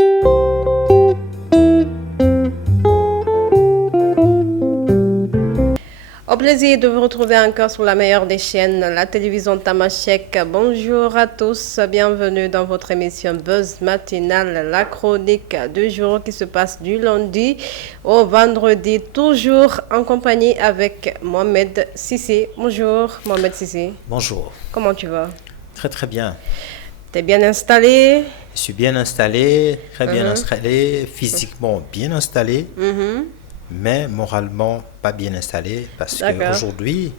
Au plaisir de vous retrouver encore sur la meilleure des chaînes, la télévision Tamashek. Bonjour à tous, bienvenue dans votre émission Buzz Matinale, la chronique du jour qui se passe du lundi au vendredi, toujours en compagnie avec Mohamed Sissé. Bonjour Mohamed Sissé. Bonjour. Comment tu vas? Très très bien. T'es bien installé? Je suis bien installé, très bien installé, physiquement bien installé. Mais moralement pas bien installé parce qu'aujourd'hui,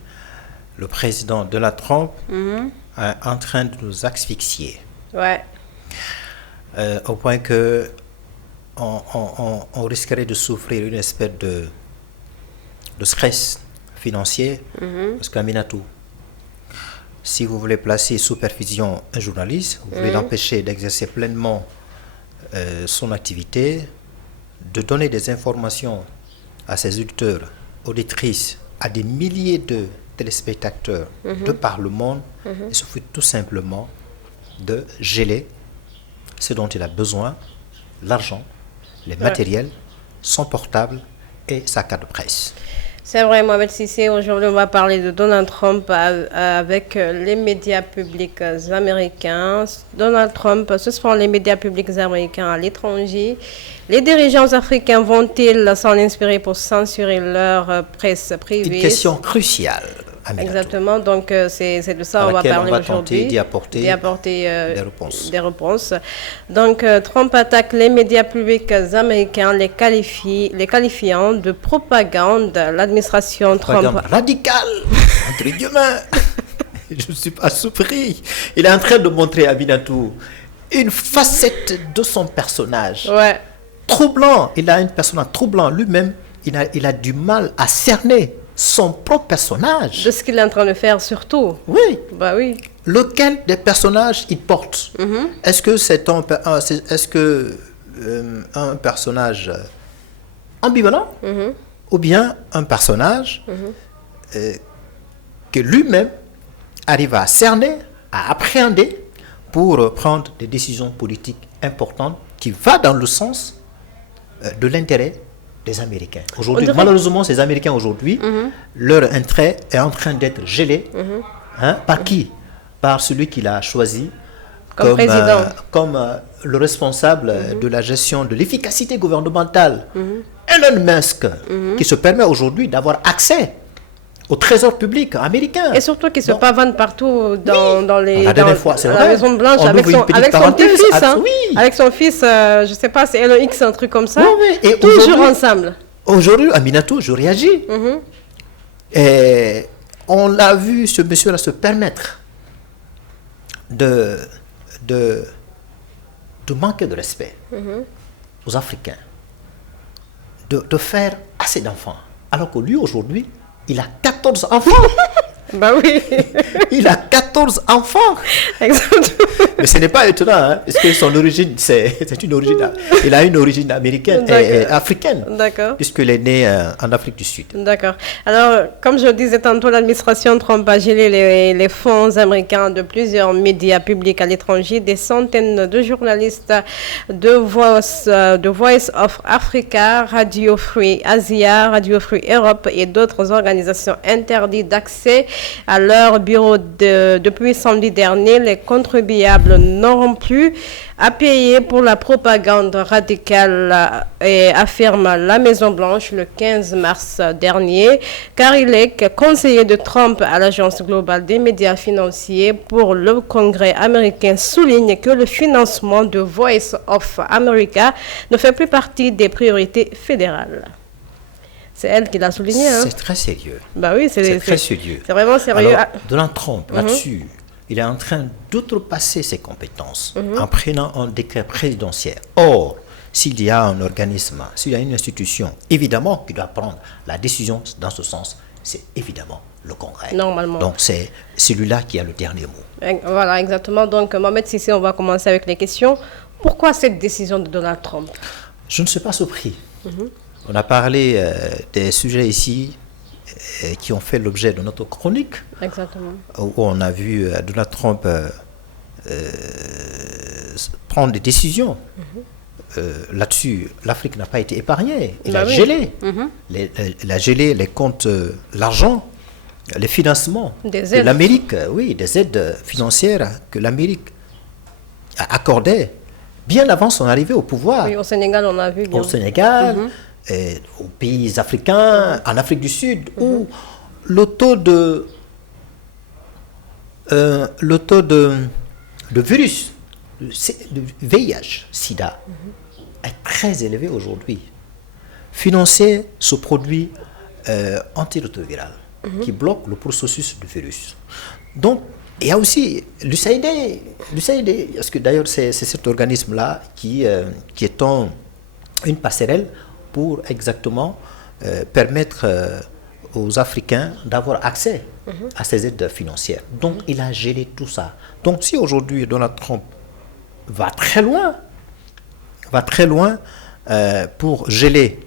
le président Donald Trump est en train de nous asphyxier. Ouais. Au point que on risquerait de souffrir une espèce de stress financier. Parce qu'Aminatou, si vous voulez placer sous perfusion un journaliste, vous voulez l'empêcher d'exercer pleinement son activité, de donner des informations à ses auditeurs, auditrices, à des milliers de téléspectateurs de par le monde, il suffit tout simplement de geler ce dont il a besoin, l'argent, les matériels, son portable et sa carte de presse. C'est vrai, Mohamed Sissé, aujourd'hui on va parler de Donald Trump avec les médias publics américains. Donald Trump, ce seront les médias publics américains à l'étranger. Les dirigeants africains vont-ils s'en inspirer pour censurer leur presse privée? Une question cruciale. Exactement, donc c'est de ça qu'on va parler aujourd'hui. D'y apporter des réponses. Donc Trump attaque les médias publics américains, les qualifiant de propagande. L'administration Trump radicale, entre guillemets. Je ne suis pas surpris. Il est en train de montrer à Aminatou une facette de son personnage. Ouais. Troublant. Il a un personnage troublant. Lui-même, il a du mal à cerner son propre personnage. De ce qu'il est en train de faire surtout. Oui. Bah oui. Lequel des personnages il porte? Est-ce que c'est un personnage ambivalent ou bien un personnage que lui-même arrive à cerner, à appréhender pour prendre des décisions politiques importantes qui vont dans le sens de l'intérêt des Américains. Aujourd'hui, malheureusement, ces Américains aujourd'hui, leur intérêt est en train d'être gelé. Par qui? Par celui qu'il a choisi comme président, comme le responsable de la gestion de l'efficacité gouvernementale. Elon Musk, qui se permet aujourd'hui d'avoir accès au trésor public américain. Et surtout qu'il se pavane partout dans la Maison Blanche avec son petit-fils. Avec son fils, je ne sais pas, c'est Elon X, un truc comme ça. Et toujours ensemble. Aujourd'hui, Aminatou, je réagis. Et on l'a vu, ce monsieur-là, se permettre de manquer de respect aux Africains, de faire assez d'enfants. Alors que lui, aujourd'hui, il a 14 enfants. Bah oui. Il a 14 enfants. Exactement. Mais ce n'est pas étonnant, parce que son origine, c'est une origine. Il a une origine américaine et africaine. D'accord. Puisqu'il est né en Afrique du Sud. D'accord. Alors, comme je le disais tantôt, l'administration Trump a gelé les fonds américains de plusieurs médias publics à l'étranger. Des centaines de journalistes de Voice of Africa, Radio Free Asia, Radio Free Europe et d'autres organisations interdites d'accès à leur bureau depuis samedi dernier. Les contribuables n'auront plus à payer pour la propagande radicale, affirme la Maison-Blanche le 15 mars dernier. Carrie, conseiller de Trump à l'Agence globale des médias financiers pour le Congrès américain, souligne que le financement de Voice of America ne fait plus partie des priorités fédérales. C'est elle qui l'a souligné. C'est très sérieux. Bah oui, c'est très sérieux. C'est vraiment sérieux. Alors, Donald Trump, là-dessus, il est en train d'outrepasser ses compétences en prenant un décret présidentiel. Or, s'il y a un organisme, s'il y a une institution, évidemment qui doit prendre la décision dans ce sens, c'est évidemment le Congrès. Normalement. Donc, c'est celui-là qui a le dernier mot. Voilà, exactement. Donc, Mohamed Sissé, on va commencer avec les questions. Pourquoi cette décision de Donald Trump? Je ne suis pas surpris. On a parlé des sujets ici qui ont fait l'objet de notre chronique. Exactement. Où on a vu Donald Trump prendre des décisions là-dessus, l'Afrique n'a pas été épargnée. Il Bah a oui. gelé. Il a gelé les comptes, l'argent, les financements Des de aides. l'Amérique, oui, des aides financières que l'Amérique a accordées bien avant son arrivée au pouvoir. Oui, au Sénégal, on a vu bien. Au Sénégal, aux pays africains, en Afrique du Sud, où le taux de virus, de VIH, SIDA, est très élevé aujourd'hui. Financer ce produit antirétroviral qui bloque le processus du virus. Donc, il y a aussi l'USAID, parce que d'ailleurs c'est cet organisme-là qui est une passerelle pour exactement permettre aux Africains d'avoir accès à ces aides financières. Donc, il a gelé tout ça. Donc, si aujourd'hui Donald Trump va très loin pour geler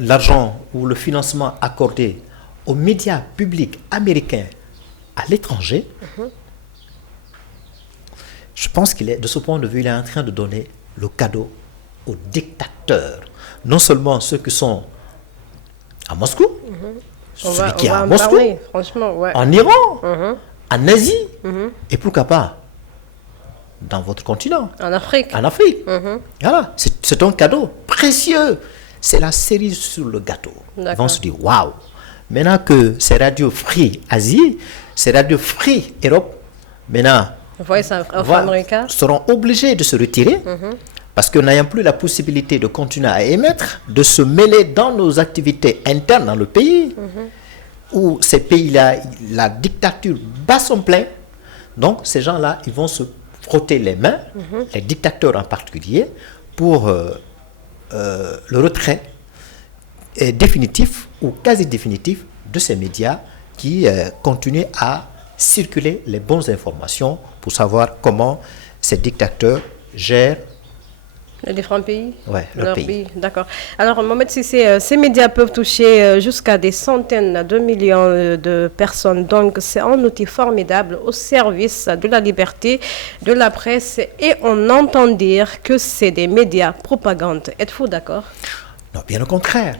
l'argent ou le financement accordé aux médias publics américains à l'étranger, je pense qu'il est, de ce point de vue, il est en train de donner le cadeau aux dictateurs. Non seulement ceux qui sont à Moscou, celui qui est à en Moscou, parler, franchement, ouais. en Iran, en Asie, et pourquoi pas dans votre continent, En Afrique. en Afrique. Voilà, c'est un cadeau précieux. C'est la cerise sur le gâteau. Ils D'accord. vont se dire, waouh, maintenant que c'est Radio Free Asie, c'est Radio Free Europe, maintenant, Voice of America. seront obligés de se retirer parce que n'ayant plus la possibilité de continuer à émettre, de se mêler dans nos activités internes dans le pays, où ces pays-là, la dictature bat son plein. Donc, ces gens-là, ils vont se frotter les mains, les dictateurs en particulier, pour le retrait définitif ou quasi définitif de ces médias qui continuent à circuler les bonnes informations pour savoir comment ces dictateurs gèrent Les différents pays. Ouais, leur Leur pays. D'accord. Alors, Mohamed Cissé, ces médias peuvent toucher jusqu'à des centaines de millions de personnes. Donc, c'est un outil formidable au service de la liberté de la presse. Et on entend dire que c'est des médias propagande. Êtes-vous d'accord? Non, bien au contraire.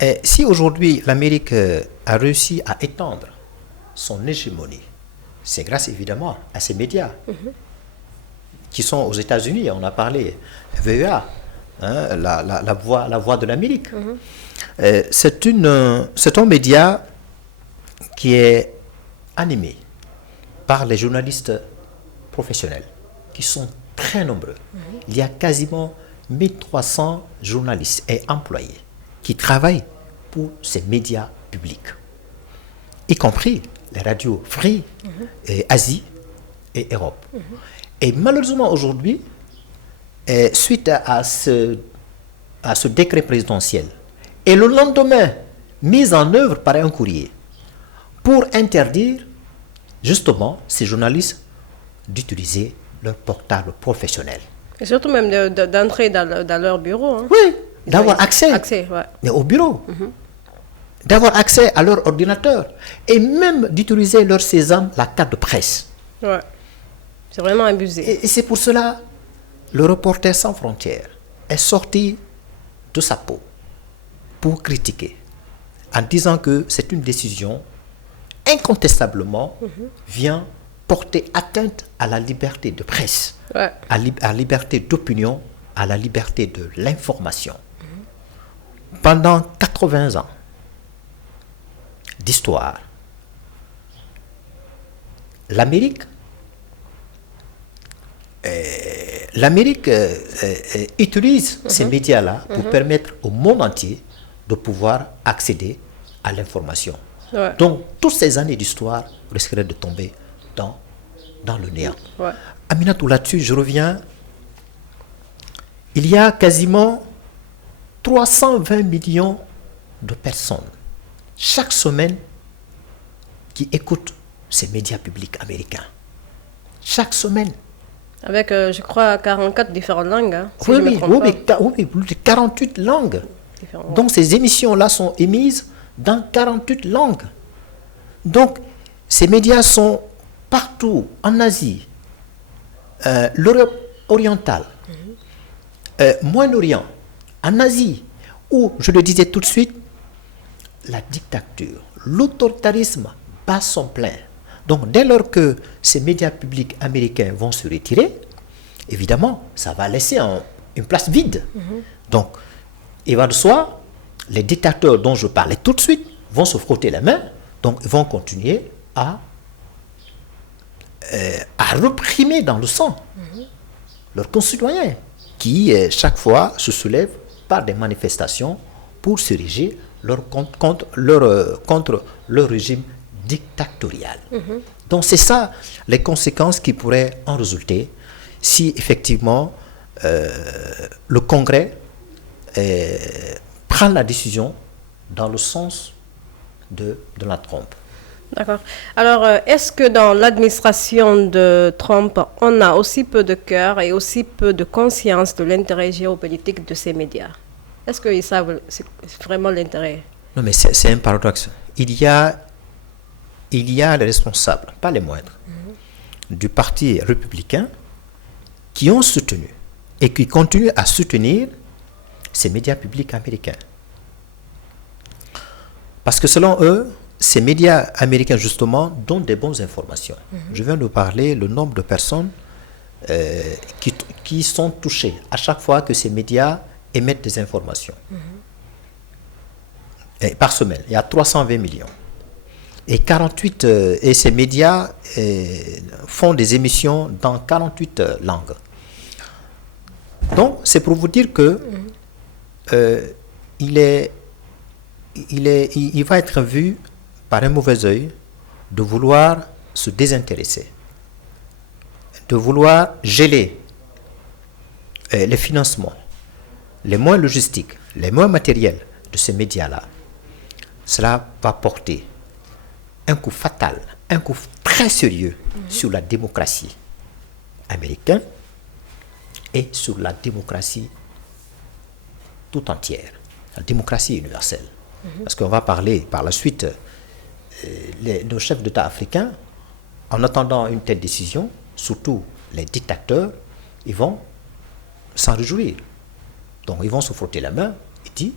Et si aujourd'hui l'Amérique a réussi à étendre son hégémonie, c'est grâce évidemment à ces médias qui sont aux États-Unis. On a parlé VEA, hein, la voix de l'Amérique. C'est un média qui est animé par les journalistes professionnels qui sont très nombreux. Il y a quasiment 1300 journalistes et employés qui travaillent pour ces médias publics, y compris les radios Free, et Asie et Europe. Et malheureusement aujourd'hui, suite à ce décret présidentiel, et le lendemain, mise en œuvre par un courrier, pour interdire justement ces journalistes d'utiliser leur portable professionnel. Et surtout même d'entrer dans leur bureau. Hein. Oui, d'avoir accès, ouais. mais au bureau, d'avoir accès à leur ordinateur, et même d'utiliser leur sésame, la carte de presse. Ouais. C'est vraiment abusé. Et c'est pour cela, le Reporter sans frontières est sorti de sa peau pour critiquer, en disant que c'est une décision incontestablement vient porter atteinte à la liberté de presse, Ouais. à la liberté d'opinion, à la liberté de l'information. Pendant 80 ans d'histoire, l'Amérique utilise ces médias-là pour permettre au monde entier de pouvoir accéder à l'information. Ouais. Donc, toutes ces années d'histoire risqueraient de tomber dans le néant. Ouais. Aminatou, là-dessus, je reviens. Il y a quasiment 320 millions de personnes chaque semaine qui écoutent ces médias publics américains. Chaque semaine. Avec, je crois, 44 différentes langues. Hein, si Oui, je me oui, trompe oui, pas. oui, plus de 48 langues. Différentes. Donc ces émissions-là sont émises dans 48 langues. Donc ces médias sont partout en Asie, l'Europe orientale, Moyen-Orient, en Asie, où, je le disais tout de suite, la dictature, l'autoritarisme bat son plein. Donc, dès lors que ces médias publics américains vont se retirer, évidemment, ça va laisser une place vide. Donc, il va de soi, les dictateurs dont je parlais tout de suite vont se frotter les mains, donc ils vont continuer à reprimer dans le sang leurs concitoyens qui, chaque fois, se soulèvent par des manifestations pour s'ériger contre leur régime dictatorial. Donc c'est ça les conséquences qui pourraient en résulter si effectivement le Congrès prend la décision dans le sens de Donald Trump. D'accord. Alors, est-ce que dans l'administration de Trump, on a aussi peu de cœur et aussi peu de conscience de l'intérêt géopolitique de ces médias? Est-ce qu'ils savent vraiment l'intérêt? Non, mais c'est un paradoxe. Il y a les responsables, pas les moindres, du Parti républicain qui ont soutenu et qui continuent à soutenir ces médias publics américains. Parce que selon eux, ces médias américains, justement, donnent des bonnes informations. Je viens de parler le nombre de personnes qui sont touchées à chaque fois que ces médias émettent des informations. Et par semaine, il y a 320 millions. Et ces médias font des émissions dans 48 langues. Donc, c'est pour vous dire que il va être vu par un mauvais œil de vouloir se désintéresser, de vouloir geler les financements, les moyens logistiques, les moyens matériels de ces médias-là. Cela va porter un coup fatal, un coup très sérieux sur la démocratie américaine et sur la démocratie tout entière, la démocratie universelle. Parce qu'on va parler par la suite, nos chefs d'État africains, en attendant une telle décision, surtout les dictateurs, ils vont s'en réjouir. Donc ils vont se frotter la main et dire,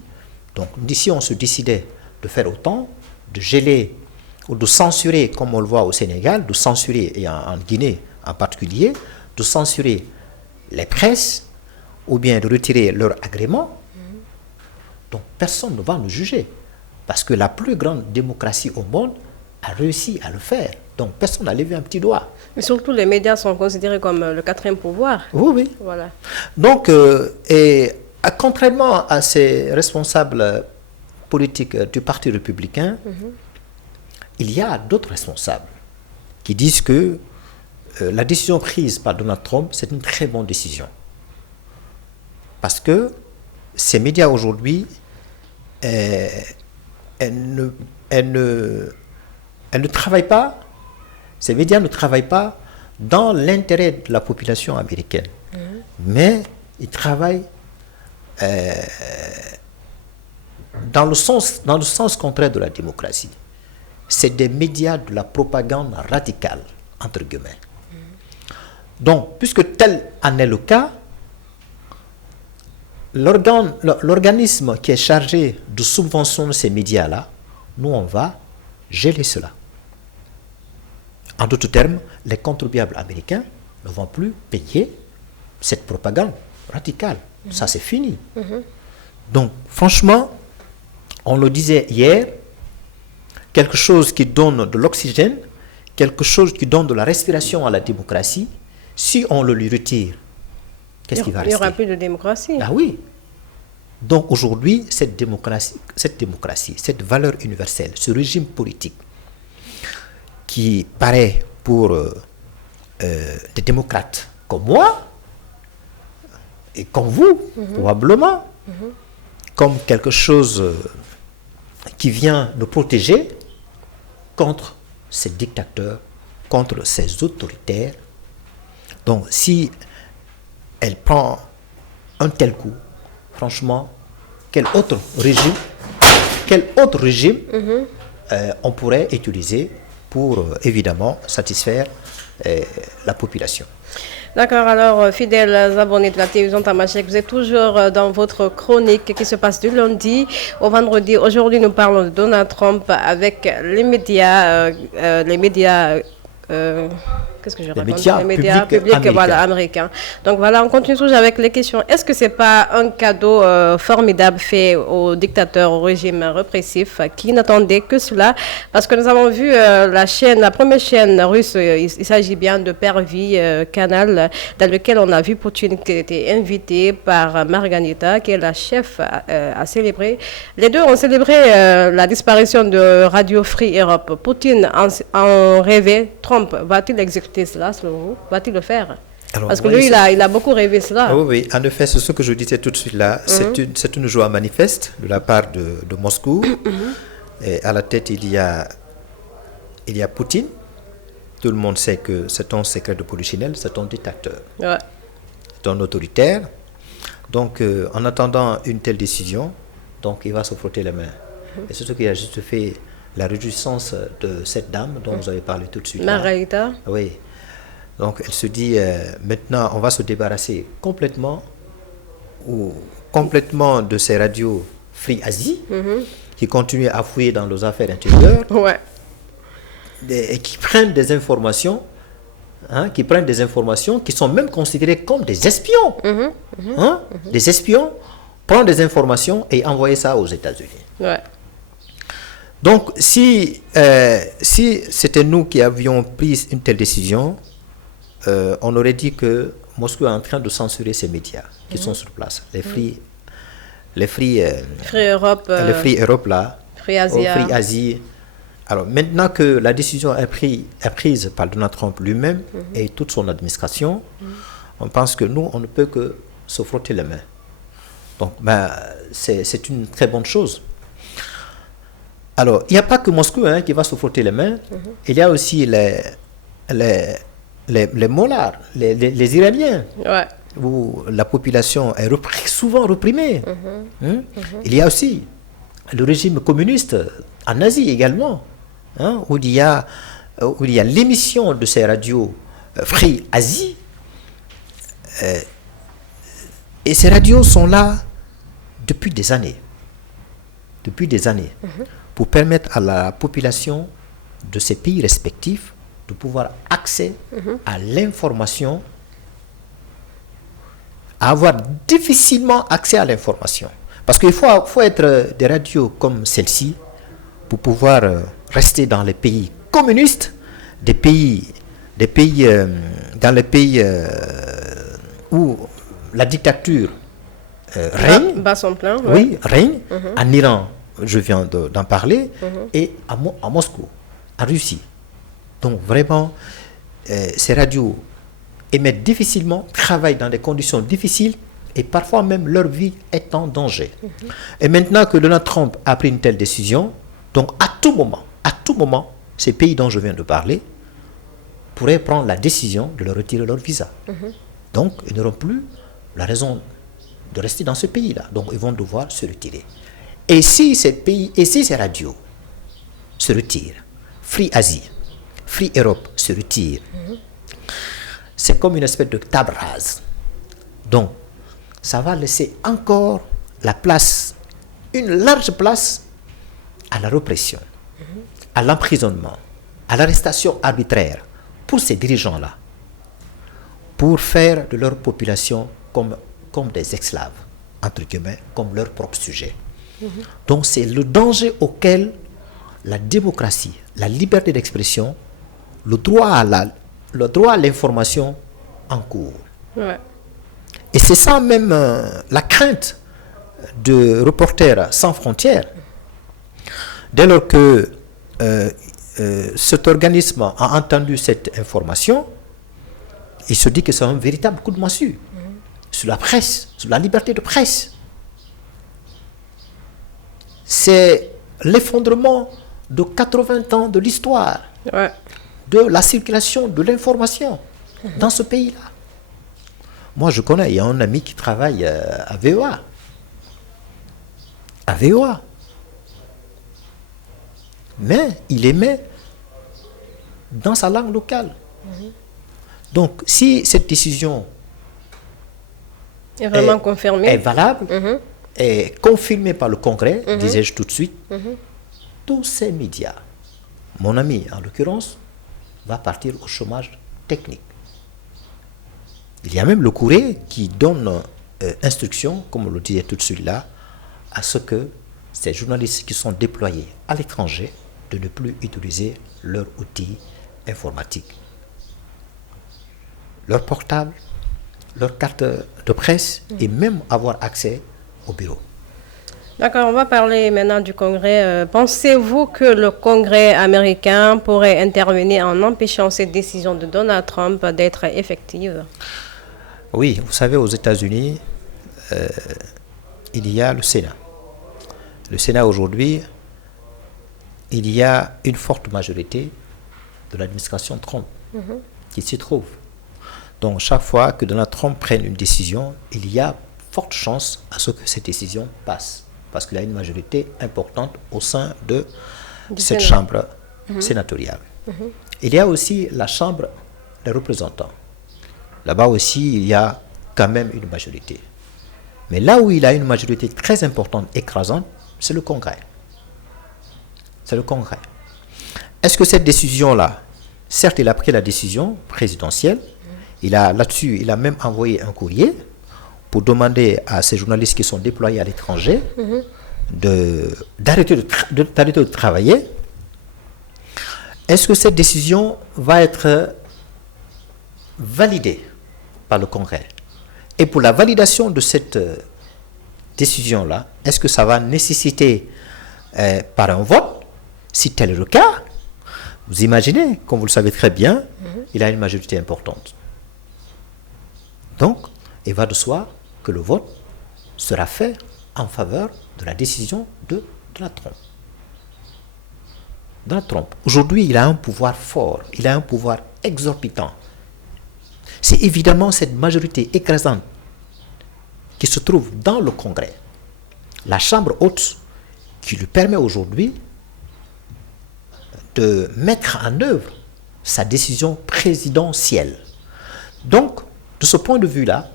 donc si on se décidait de faire autant, de geler ou de censurer, comme on le voit au Sénégal, de censurer, et en Guinée en particulier, de censurer les presses, ou bien de retirer leur agrément, donc personne ne va nous juger. Parce que la plus grande démocratie au monde a réussi à le faire. Donc personne n'a levé un petit doigt. Mais surtout, les médias sont considérés comme le quatrième pouvoir. Oui, oui. Voilà. Donc, contrairement à ces responsables politiques du Parti républicain, il y a d'autres responsables qui disent que la décision prise par Donald Trump, c'est une très bonne décision. Parce que ces médias aujourd'hui, elles ne travaillent pas, ces médias ne travaillent pas dans l'intérêt de la population américaine, mais ils travaillent dans le sens contraire de la démocratie. C'est des médias de la propagande radicale, entre guillemets. Donc, puisque tel en est le cas, l'organisme qui est chargé de subventionner ces médias-là, nous, on va geler cela. En d'autres termes, les contribuables américains ne vont plus payer cette propagande radicale. Ça, c'est fini. Donc, franchement, on le disait hier, quelque chose qui donne de l'oxygène, quelque chose qui donne de la respiration à la démocratie, si on le lui retire, qu'est-ce qui va rester? Il n'y aura plus de démocratie. Ah oui. Donc aujourd'hui, cette démocratie, cette valeur universelle, ce régime politique qui paraît pour des démocrates comme moi et comme vous, probablement, comme quelque chose qui vient nous protéger contre ces dictateurs, contre ces autoritaires. Donc si elle prend un tel coup, franchement, quel autre régime on pourrait utiliser pour évidemment satisfaire la population. D'accord, alors fidèles abonnés de la télévision Tamashek, vous êtes toujours dans votre chronique qui se passe du lundi au vendredi. Aujourd'hui, nous parlons de Donald Trump avec les médias, qu'est-ce que je raconte? Les médias publics américains. Voilà, américains. Donc voilà, on continue toujours avec les questions. Est-ce que c'est pas un cadeau formidable fait au dictateur, au régime répressif qui n'attendait que cela? Parce que nous avons vu la première chaîne russe, il s'agit bien de Pervy Canal, dans lequel on a vu Poutine qui était invité par Marganita, qui est la chef, à célébrer. Les deux ont célébré la disparition de Radio Free Europe. Poutine en rêvait. Trump va-t-il exécuter cela selon vous? Va-t-il le faire? Alors, parce que lui, il a beaucoup rêvé cela. Oui, en effet, c'est ce que je disais tout de suite là. C'est une joie manifeste de la part de Moscou. Et à la tête, il y a Poutine. Tout le monde sait que c'est un secret de polichinelle, c'est un dictateur. Ouais. C'est un autoritaire. Donc, en attendant une telle décision, donc il va se frotter les mains. Et c'est ce qui a juste fait la réjouissance de cette dame dont vous avez parlé tout de suite. Margarita. Oui. Donc elle se dit, maintenant on va se débarrasser complètement de ces radios Free Asie qui continuent à fouiller dans nos affaires intérieures et qui prennent des informations, qui sont même considérées comme des espions. Des espions prennent des informations et envoient ça aux États-Unis. Ouais. Donc, si c'était nous qui avions pris une telle décision, on aurait dit que Moscou est en train de censurer ces médias qui sont sur place. Les Free Europe là, Free Asie. Alors, maintenant que la décision est prise par Donald Trump lui-même et toute son administration, on pense que nous, on ne peut que se frotter les mains. Donc, c'est une très bonne chose. Alors, il n'y a pas que Moscou qui va se frotter les mains. Il y a aussi les Mollahs, les Iraniens, où la population est souvent réprimée. Il y a aussi le régime communiste en Asie également, où il y a l'émission de ces radios Free Asie. Et ces radios sont là depuis des années. Pour permettre à la population de ces pays respectifs de pouvoir accès à l'information, à avoir difficilement accès à l'information. Parce qu'il faut être des radios comme celle-ci pour pouvoir rester dans les pays communistes, dans les pays où la dictature règne. Bat son plein, oui, règne. En Iran, je viens d'en parler, et à Moscou, en Russie. Donc vraiment, ces radios émettent difficilement, travaillent dans des conditions difficiles, et parfois même leur vie est en danger. Et maintenant que Donald Trump a pris une telle décision, donc à tout moment, ces pays dont je viens de parler pourraient prendre la décision de leur retirer leur visa. Donc ils n'auront plus la raison de rester dans ce pays-là. Donc ils vont devoir se retirer. Et si ces radios se retirent, Free Asie, Free Europe se retire, c'est comme une espèce de table rase. Donc, ça va laisser encore une large place à la répression, à l'emprisonnement, à l'arrestation arbitraire pour ces dirigeants-là, pour faire de leur population comme des esclaves, entre guillemets, comme leur propre sujet. Donc c'est le danger auquel la démocratie, la liberté d'expression, le droit à l'information encourt. Et c'est ça même la crainte de Reporters sans frontières. Dès lors que cet organisme a entendu cette information, il se dit que c'est un véritable coup de massue sur la presse, sur la liberté de presse. C'est l'effondrement de 80 ans de l'histoire, de la circulation de l'information dans ce pays-là. Moi, je connais, il y a un ami qui travaille à VOA. À VOA. Mais il émet dans sa langue locale. Donc, si cette décision est vraiment confirmée, est valable, est confirmée par le Congrès, disais-je tout de suite, tous ces médias, mon ami en l'occurrence, va partir au chômage technique. Il y a même le courrier qui donne instruction, comme on le disait tout de suite là, à ce que ces journalistes qui sont déployés à l'étranger de ne plus utiliser leurs outils informatiques, leur portable, leur carte de presse et même avoir accès au bureau. D'accord, on va parler maintenant du Congrès. Pensez-vous que le Congrès américain pourrait intervenir en empêchant cette décision de Donald Trump d'être effective? Oui, vous savez, aux États-Unis, il y a le Sénat. Le Sénat aujourd'hui, il y a une forte majorité de l'administration Trump qui s'y trouve. Donc chaque fois que Donald Trump prenne une décision, il y a forte chance à ce que cette décision passe. Parce qu'il y a une majorité importante au sein de cette chambre sénatoriale. Il y a aussi la chambre des représentants. Là-bas aussi, il y a quand même une majorité. Mais là où il a une majorité très importante, écrasante, c'est le Congrès. C'est le Congrès. Est-ce que cette décision-là, certes, il a pris la décision présidentielle, là-dessus, il a même envoyé un courrier pour demander à ces journalistes qui sont déployés à l'étranger d'arrêter de travailler. Est-ce que cette décision va être validée par le Congrès? Et pour la validation de cette décision-là, est-ce que ça va nécessiter par un vote? Si tel est le cas, vous imaginez, comme vous le savez très bien, il a une majorité importante. Donc, il va de soi que le vote sera fait en faveur de la décision de Donald Trump. Donald Trump, aujourd'hui, il a un pouvoir fort, il a un pouvoir exorbitant. C'est évidemment cette majorité écrasante qui se trouve dans le Congrès, la Chambre haute, qui lui permet aujourd'hui de mettre en œuvre sa décision présidentielle. Donc, de ce point de vue-là,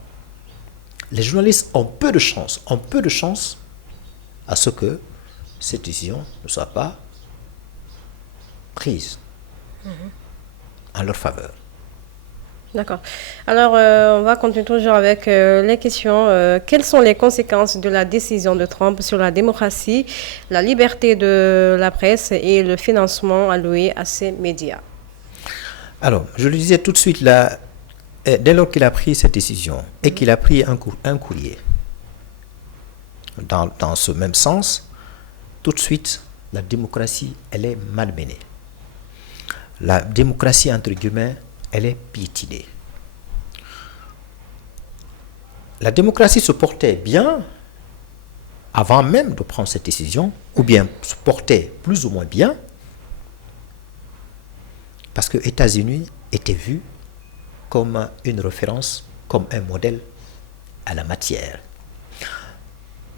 les journalistes ont peu de chance à ce que cette décision ne soit pas prise en leur faveur. D'accord. Alors, on va continuer toujours avec les questions. Quelles sont les conséquences de la décision de Trump sur la démocratie, la liberté de la presse et le financement alloué à ces médias? Alors, je le disais tout de suite là, dès lors qu'il a pris cette décision et qu'il a pris un courrier dans ce même sens, tout de suite, la démocratie, elle est malmenée. La démocratie, entre guillemets, elle est piétinée. La démocratie se portait bien avant même de prendre cette décision, ou bien se portait plus ou moins bien, parce que les États-Unis étaient vus comme une référence, comme un modèle à la matière.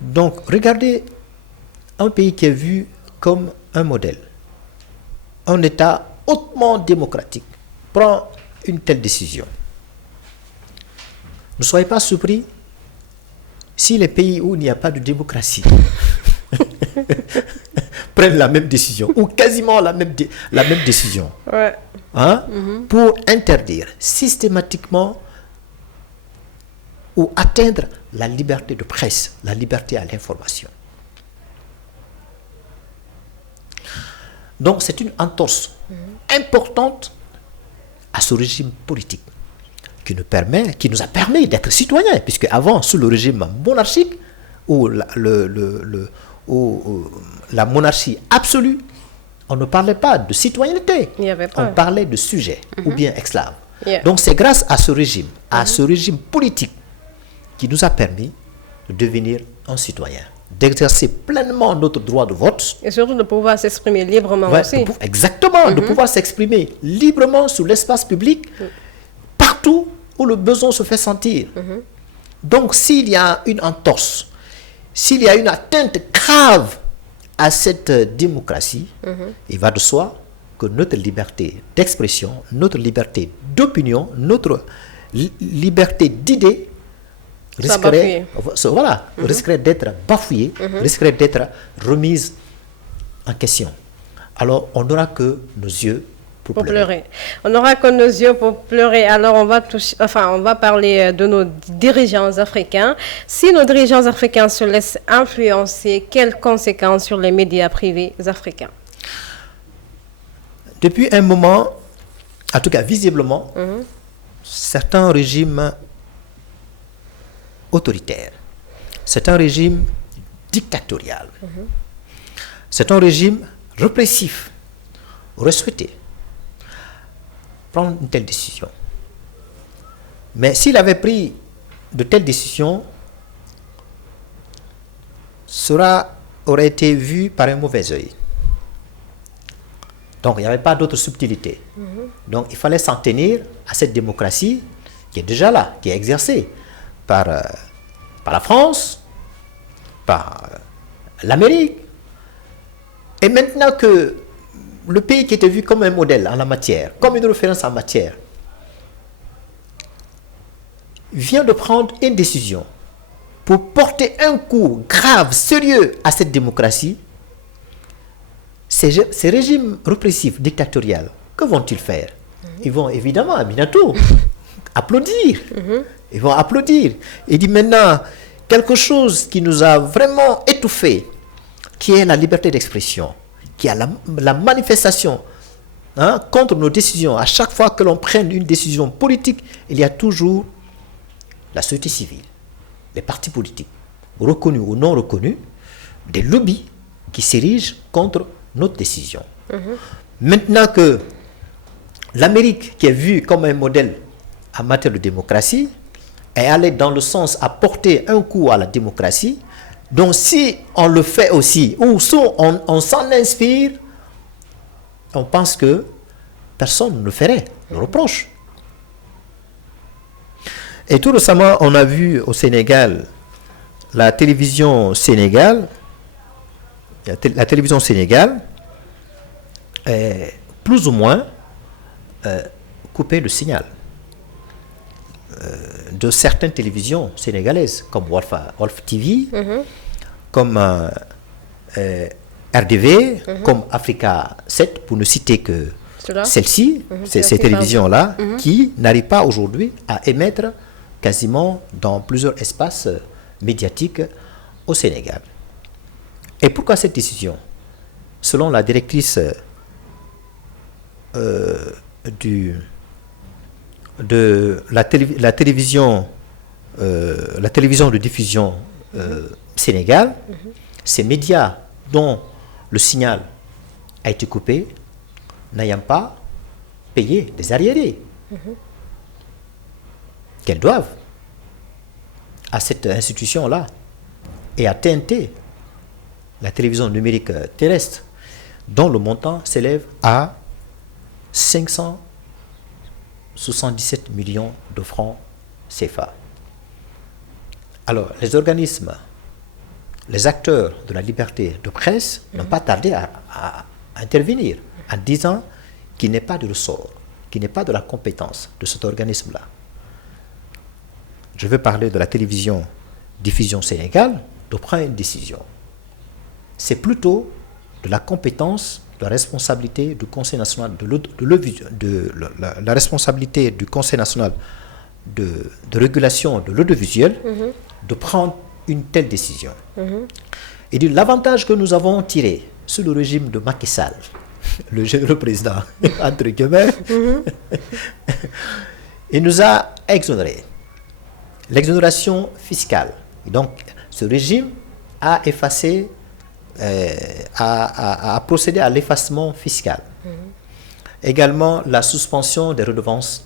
Donc, regardez un pays qui est vu comme un modèle, un État hautement démocratique, prend une telle décision. Ne soyez pas surpris si les pays où il n'y a pas de démocratie prennent la même décision, ou quasiment la même décision, pour interdire systématiquement ou atteindre la liberté de presse, la liberté à l'information. Donc c'est une entorse importante à ce régime politique qui nous a permis d'être citoyens, puisque avant, sous le régime monarchique, ou la monarchie absolue, on ne parlait pas de citoyenneté, on parlait de sujet ou bien esclave. Donc c'est grâce à ce régime, politique, qui nous a permis de devenir un citoyen, d'exercer pleinement notre droit de vote. Et surtout de pouvoir s'exprimer librement aussi. Exactement, de pouvoir s'exprimer librement sur l'espace public, partout où le besoin se fait sentir. Donc s'il y a une entorse, s'il y a une atteinte grave à cette démocratie, il va de soi que notre liberté d'expression, notre liberté d'opinion, notre liberté d'idée risquerait d'être bafouée, risquerait d'être remise en question. Alors, on n'aura que nos yeux pour pleurer. On n'aura que nos yeux pour pleurer. Alors, on va parler de nos dirigeants africains. Si nos dirigeants africains se laissent influencer, quelles conséquences sur les médias privés africains? Depuis un moment, en tout cas visiblement, certains régimes autoritaires, c'est un régime dictatorial, c'est un régime répressif, aurait souhaité prendre une telle décision. Mais s'il avait pris de telles décisions, aurait été vu par un mauvais œil. Donc il n'y avait pas d'autre subtilité. Donc il fallait s'en tenir à cette démocratie qui est déjà là, qui est exercée par la France, par l'Amérique. Et maintenant que le pays qui était vu comme un modèle en la matière, comme une référence en matière, vient de prendre une décision pour porter un coup grave, sérieux à cette démocratie, ces régimes répressifs, dictatoriaux, que vont-ils faire? Ils vont évidemment, à Minato, applaudir. Ils vont applaudir. Il dit maintenant, quelque chose qui nous a vraiment étouffés, qui est la liberté d'expression, qui est la manifestation contre nos décisions. À chaque fois que l'on prenne une décision politique, il y a toujours la société civile, les partis politiques, reconnus ou non reconnus, des lobbies qui s'érigent contre notre décision. Maintenant que l'Amérique, qui est vue comme un modèle en matière de démocratie, est allée dans le sens à porter un coup à la démocratie, donc si on le fait aussi, ou si on s'en inspire, on pense que personne ne le ferait, le reproche. Et tout récemment, on a vu au Sénégal, la télévision Sénégal, plus ou moins couper le signal de certaines télévisions sénégalaises, comme Wolf TV, comme RDV, comme Africa 7, pour ne citer que celle-ci, ces télévisions-là, qui n'arrivent pas aujourd'hui à émettre quasiment dans plusieurs espaces médiatiques au Sénégal. Et pourquoi cette décision? Selon la directrice de la télévision de diffusion Sénégal, ces médias dont le signal a été coupé n'ayant pas payé des arriérés qu'elles doivent à cette institution-là et à TNT, la télévision numérique terrestre, dont le montant s'élève à 577 millions de francs CFA. Alors, les organismes, les acteurs de la liberté de presse n'ont pas tardé à intervenir en disant qu'il n'est pas de ressort, qu'il n'est pas de la compétence de cet organisme-là. Je veux parler de la télévision diffusion Sénégal, de prendre une décision. C'est plutôt de la compétence, de la responsabilité du Conseil national la responsabilité du Conseil national de régulation de l'audiovisuel de prendre une telle décision. Et de l'avantage que nous avons tiré sur le régime de Macky Sall, le généreux président, entre guillemets, il nous a exonérés. L'exonération fiscale. Et donc, ce régime a effacé, a procédé à l'effacement fiscal. Également, la suspension des redevances.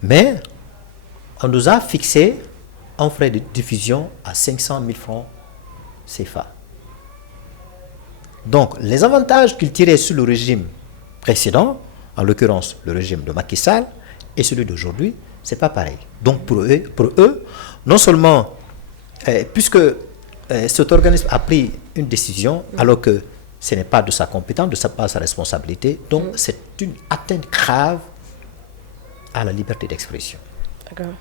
Mais, on nous a fixé un frais de diffusion à 500 000 francs CFA. Donc, les avantages qu'ils tiraient sur le régime précédent, en l'occurrence le régime de Macky Sall, et celui d'aujourd'hui, c'est pas pareil. Donc pour eux, non seulement, puisque cet organisme a pris une décision, alors que ce n'est pas de sa compétence, pas sa responsabilité. Donc, c'est une atteinte grave à la liberté d'expression. D'accord.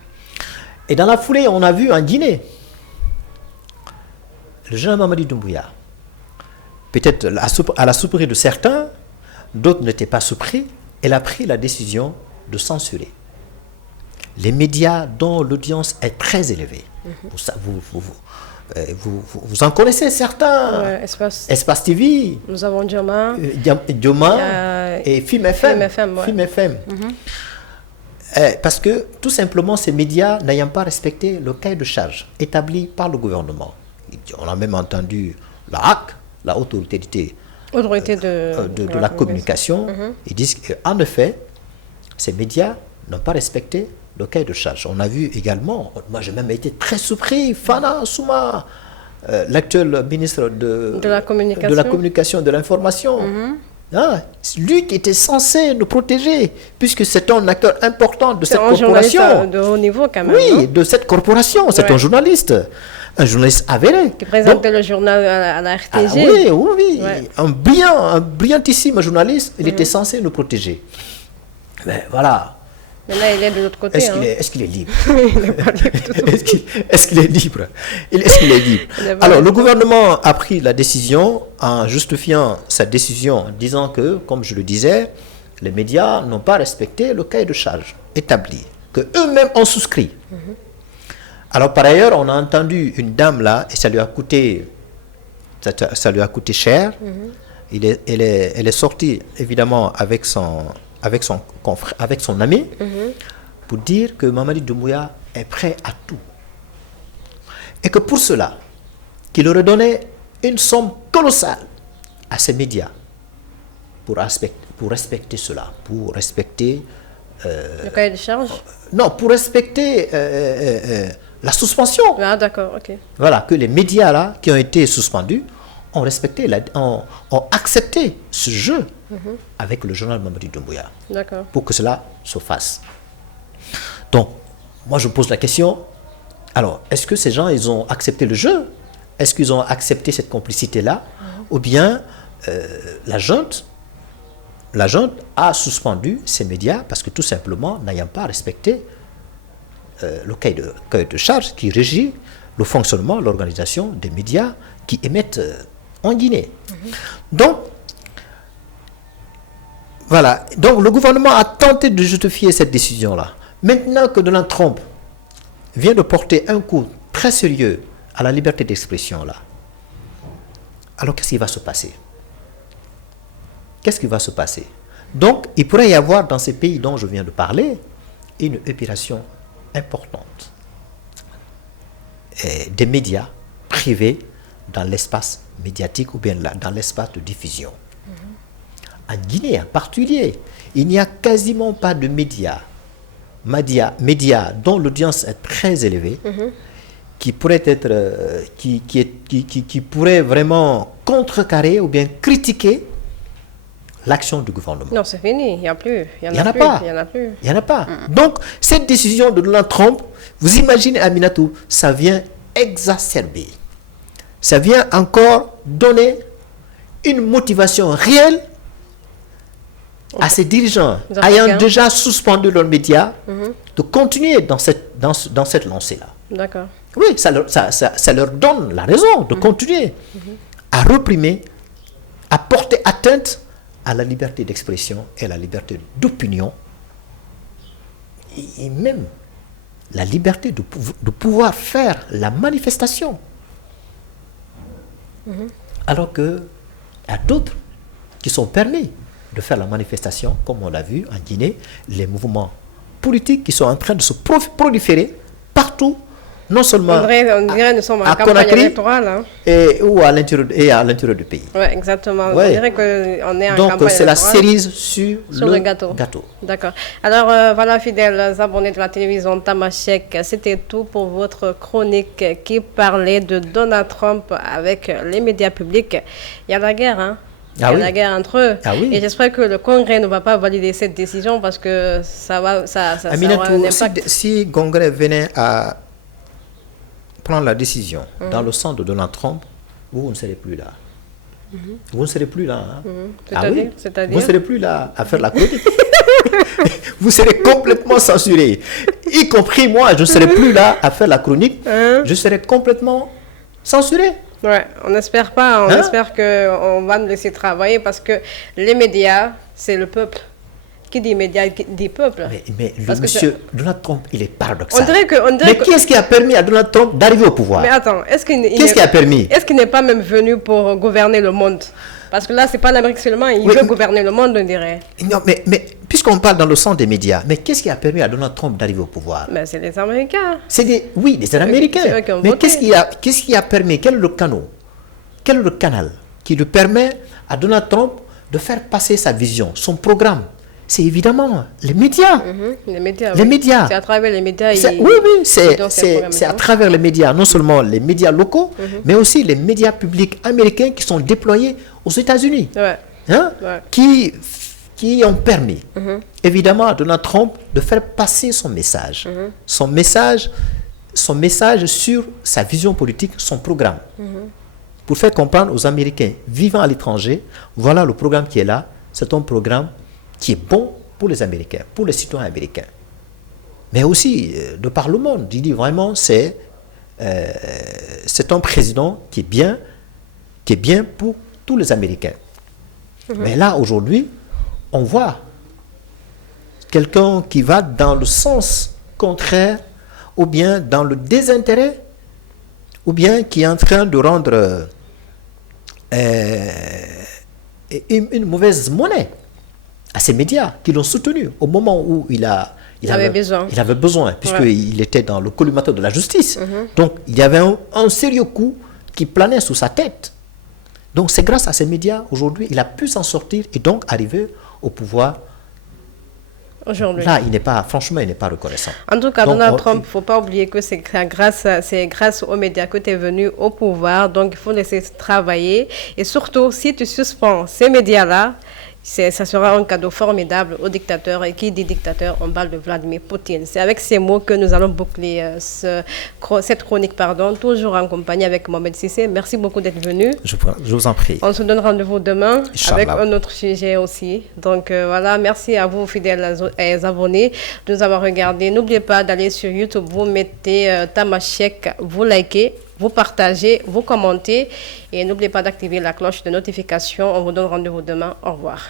Et dans la foulée, on a vu en Guinée, le général Mamadi Doumbouya, peut-être à la surprise de certains, d'autres n'étaient pas surpris, elle a pris la décision de censurer les médias dont l'audience est très élevée. Vous en connaissez certains. Ouais, Espace TV. Nous avons Dioma. Et Film FM. Film FM. Parce que, tout simplement, ces médias n'ayant pas respecté le cahier de charge établi par le gouvernement. On a même entendu la HAC, la Haute Autorité de la communication. Ils disent qu'en effet, ces médias n'ont pas respecté le cahier de charge. On a vu également, moi j'ai même été très surpris, Fana Souma, l'actuel ministre de la communication, de l'information, lui qui était censé nous protéger, puisque c'est un acteur important de cette corporation. De haut niveau quand même. Oui, de cette corporation, c'est un journaliste avéré. Qui présentait le journal à la RTG. Oui. Ouais. Un brillantissime journaliste, il était censé nous protéger. Mais voilà. Mais là, il est de l'autre côté. Est-ce qu'il est libre? Il n'est pas libre. Est-ce qu'il est libre? Est-ce qu'il est libre? Alors, le gouvernement a pris la décision en justifiant sa décision, en disant que, comme je le disais, les médias n'ont pas respecté le cahier de charge établi, qu'eux-mêmes ont souscrit. Alors, par ailleurs, on a entendu une dame là, et ça lui a coûté cher. Elle est sortie, évidemment, avec son ami, pour dire que Mamadi Doumbouya est prêt à tout. Et que pour cela, qu'il aurait donné une somme colossale à ces médias pour respecter cela, pour respecter... le cahier de charge? Non, pour respecter la suspension. Ah, d'accord, ok. Voilà, que les médias là, qui ont été suspendus, ont accepté ce jeu avec le journal Mamadi Doumbouya pour que cela se fasse. Donc, moi je pose la question, alors, est-ce que ces gens, ils ont accepté le jeu? Est-ce qu'ils ont accepté cette complicité-là? Ou bien la junte a suspendu ces médias parce que tout simplement, n'ayant pas respecté le cahier de charge qui régit le fonctionnement, l'organisation des médias qui émettent en Guinée. Donc, voilà. Donc, le gouvernement a tenté de justifier cette décision-là. Maintenant que Donald Trump vient de porter un coup très sérieux à la liberté d'expression, là, alors qu'est-ce qui va se passer? Qu'est-ce qui va se passer? Donc, il pourrait y avoir dans ces pays dont je viens de parler une opération importante. Des médias privés dans l'espace médiatique ou bien dans l'espace de diffusion. En Guinée en particulier, il n'y a quasiment pas de médias dont l'audience est très élevée, qui pourraient être, qui pourraient vraiment contrecarrer ou bien critiquer l'action du gouvernement. Non, c'est fini, il n'y a plus. Il n'y en a pas. Donc, cette décision de Donald Trump, vous imaginez, Aminatou, ça vient exacerber. Ça vient encore donner une motivation réelle à ces dirigeants ayant déjà suspendu leurs médias de continuer dans cette lancée-là. D'accord. Oui, ça leur donne la raison de continuer à réprimer, à porter atteinte à la liberté d'expression et à la liberté d'opinion et même la liberté de pouvoir faire la manifestation. Alors qu'il y a d'autres qui sont permis de faire la manifestation, comme on l'a vu en Guinée, les mouvements politiques qui sont en train de se proliférer partout, non seulement à Conakry ou à l'intérieur du pays. Oui, exactement. On dirait qu'on est en campagne électorale. Donc c'est la cerise sur le gâteau. D'accord. Alors voilà, fidèles abonnés de la télévision Tamashek, c'était tout pour votre chronique qui parlait de Donald Trump avec les médias publics. Il y a la guerre, hein? Il y a la guerre entre eux. Et j'espère que le Congrès ne va pas valider cette décision parce que ça aura un impact. Si le Congrès venait à prendre la décision dans le sens de Donald Trump, vous ne serez plus là. Vous ne serez plus là. Hein. C'est-à-dire Vous ne serez plus là à faire la chronique. Vous serez complètement censuré. Y compris moi, je ne serai plus là à faire la chronique. Je serai complètement censuré. Ouais, on n'espère pas. On espère qu'on va nous laisser travailler parce que les médias, c'est le peuple. Qui dit médias, dit peuple. Mais le monsieur Donald Trump, il est paradoxal. Mais qu'est-ce qui a permis à Donald Trump d'arriver au pouvoir? Mais attends, qu'est-ce qui a permis? Est-ce qu'il n'est pas même venu pour gouverner le monde? Parce que là, c'est pas l'Amérique seulement, il veut gouverner le monde, on dirait. Non, mais puisqu'on parle dans le sens des médias, mais qu'est-ce qui a permis à Donald Trump d'arriver au pouvoir? Ben, c'est les Américains. Oui, les Américains. Mais qu'est-ce qui a permis? Quel est le canal qui lui permet à Donald Trump de faire passer sa vision, son programme? C'est évidemment les médias. Les médias. Les médias. C'est à travers les médias. C'est à travers les médias, non seulement les médias locaux, mais aussi les médias publics américains qui sont déployés aux États-Unis. Qui ont permis, évidemment, à Donald Trump de faire passer son message. Son message sur sa vision politique, son programme. Pour faire comprendre aux Américains vivant à l'étranger, voilà le programme qui est là. C'est un programme qui est bon pour les Américains, pour les citoyens américains. Mais aussi, de par le monde, il dit vraiment, c'est un président qui est bien pour tous les Américains. Mais là, aujourd'hui, on voit quelqu'un qui va dans le sens contraire, ou bien dans le désintérêt, ou bien qui est en train de rendre une mauvaise monnaie à ces médias qui l'ont soutenu au moment où il avait besoin, puisqu'il était dans le collimateur de la justice. Donc, il y avait un sérieux coup qui planait sous sa tête. Donc, c'est grâce à ces médias, aujourd'hui, il a pu s'en sortir et donc arriver au pouvoir. Aujourd'hui. Là, il n'est pas reconnaissant. En tout cas, Donald Trump, il ne faut pas oublier que c'est grâce aux médias que tu es venu au pouvoir. Donc, il faut laisser travailler. Et surtout, si tu suspends ces médias-là, ça sera un cadeau formidable aux dictateurs. Et qui dit dictateur, on parle de Vladimir Poutine. C'est avec ces mots que nous allons boucler cette chronique, toujours en compagnie avec Mohamed Sissé. Merci beaucoup d'être venu. Je vous en prie. On se donne rendez-vous demain avec un autre sujet aussi. Donc voilà, merci à vous, fidèles abonnés, de nous avoir regardés. N'oubliez pas d'aller sur YouTube, vous mettez Tamashek, vous likez, vous partagez, vous commentez et n'oubliez pas d'activer la cloche de notification. On vous donne rendez-vous demain. Au revoir.